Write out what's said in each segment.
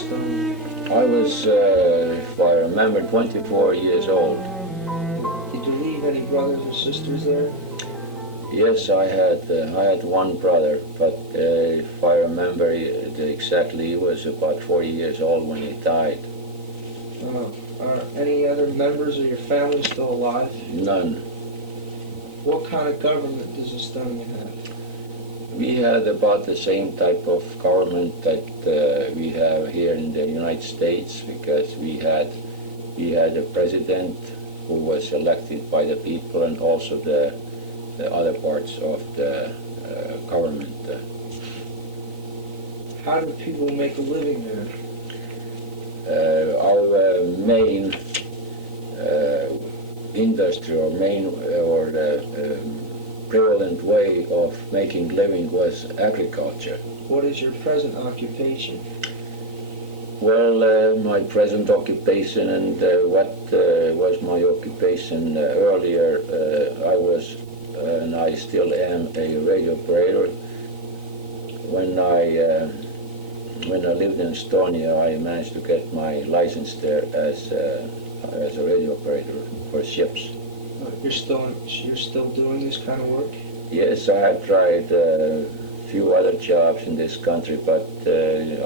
Estonia? I was, if I remember, 24 years old. Did you leave any brothers or sisters there? Yes, I had one brother, but if I remember exactly, he was about 40 years old when he died. Are any other members of your family still alive? None. What kind of government does Estonia have? We had about the same type of government that we have here in the United States, because we had a president who was elected by the people, and also the other parts of the government. How do people make a living there? Our main industry or prevalent way of making living was agriculture. What is your present occupation? Well, my present occupation and what was my occupation earlier, I was and I still am a radio operator. When I lived in Estonia, I managed to get my license there as a radio operator for ships. You're still doing this kind of work? Yes, I have tried a few other jobs in this country, but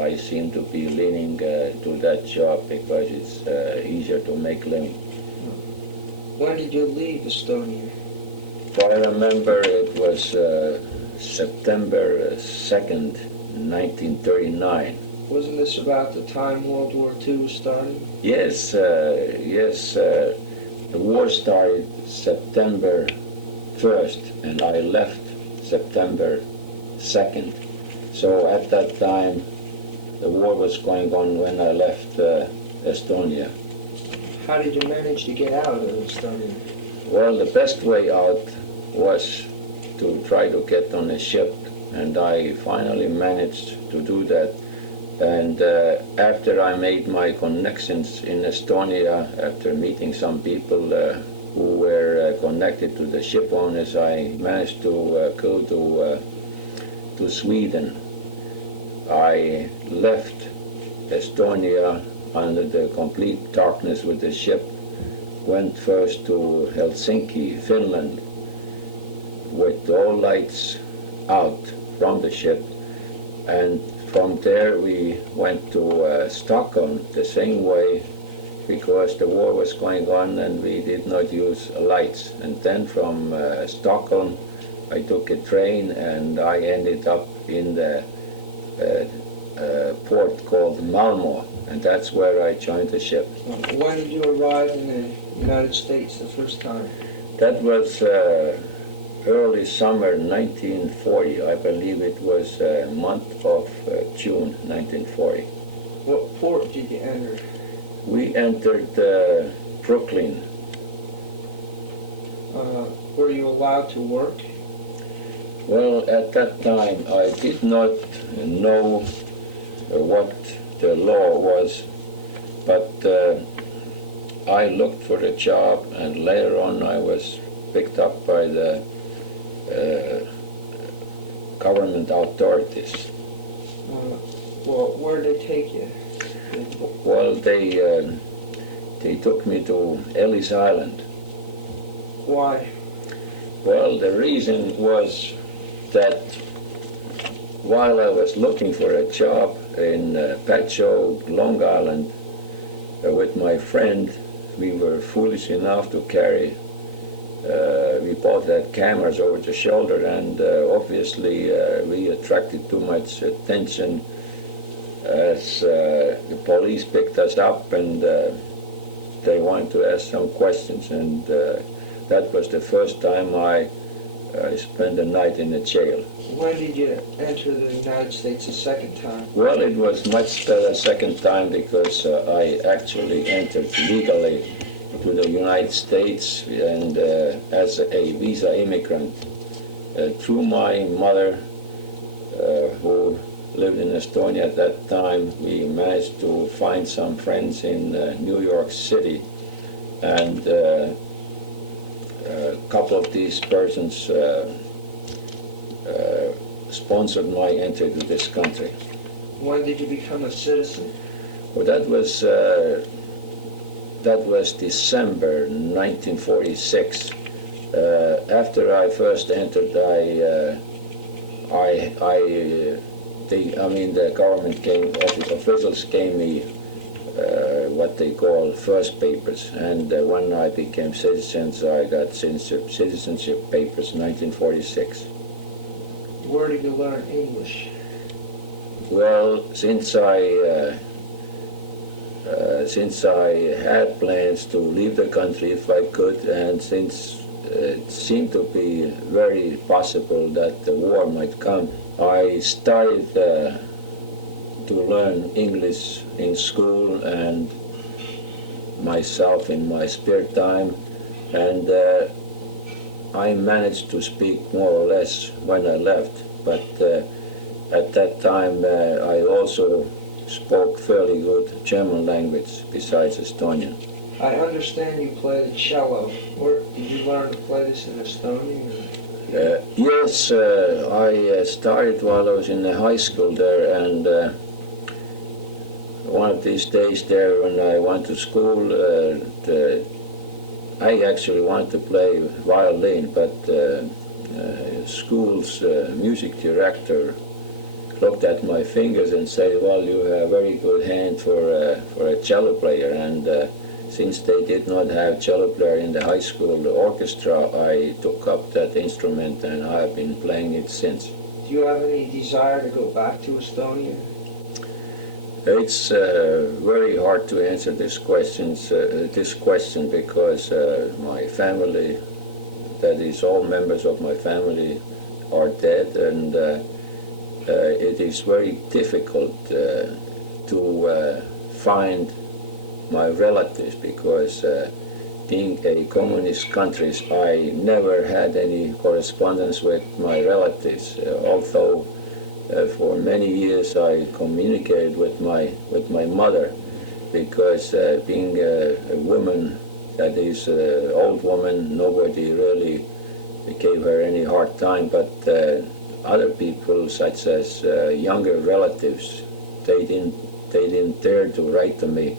I seem to be leaning to that job because it's easier to make living. When did you leave Estonia? If I remember, it was September 2nd, 1939. Wasn't this about the time World War II was starting? Yes, the war started September 1st, and I left September 2nd. So at that time, the war was going on when I left Estonia. How did you manage to get out of Estonia? Well, the best way out was to try to get on a ship, and I finally managed to do that. And after I made my connections in Estonia, after meeting some people who were connected to the ship owners, I managed to go to Sweden. I left Estonia under the complete darkness with the ship, went first to Helsinki, Finland, with all lights out from the ship, and from there we went to Stockholm the same way, because the war was going on and we did not use lights. And then from Stockholm I took a train and I ended up in the port called Malmö, and that's where I joined the ship. When did you arrive in the United States the first time? That was early summer 1940. I believe it was month of June 1940. What port did you enter? We entered Brooklyn. Were you allowed to work? Well, at that time I did not know what the law was, but I looked for a job, and later on I was picked up by the government authorities. Well, where did they take you? Well, they took me to Ellis Island. Why? Well, the reason was that while I was looking for a job in Patcho, Long Island, with my friend, we were foolish enough to carry. We both had cameras over the shoulder, and obviously we attracted too much attention as the police picked us up, and they wanted to ask some questions, and that was the first time I spent the night in the jail. When did you enter the United States a second time? Well, it was much better second time because I actually entered legally to the United States, and as a visa immigrant through my mother, who lived in Estonia at that time. We managed to find some friends in New York City, and a couple of these persons sponsored my entry to this country. When did you become a citizen? Well, that was December 1946. After I first entered, the government officials gave me what they call first papers, and when I became citizens, I got citizenship papers, 1946. Where did you learn English? Well, since I had plans to leave the country if I could, and since it seemed to be very possible that the war might come, I started to learn English in school and myself in my spare time, and I managed to speak more or less when I left, but at that time I also spoke fairly good German language besides Estonian. I understand you play the cello. Where did you learn to play this in Estonia? Yes, I started while I was in the high school there, and one of these days there when I went to school, I actually wanted to play violin, but school's music director looked at my fingers and said, well, you have a very good hand for a cello player, and since they did not have cello player in the high school orchestra, I took up that instrument and I have been playing it since. Do you have any desire to go back to Estonia? It's very hard to answer this question because my family, that is all members of my family, are dead, and it is very difficult to find my relatives because being a communist country, I never had any correspondence with my relatives, although for many years I communicated with my mother, because being a woman, that is an old woman, nobody really gave her any hard time, but other people, such as younger relatives, they didn't dare to write to me,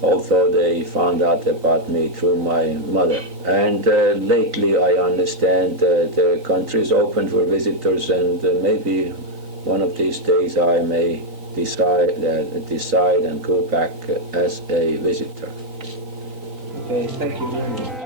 although they found out about me through my mother. And lately I understand the country is open for visitors, and maybe one of these days I may decide and go back as a visitor. Okay, thank you very much.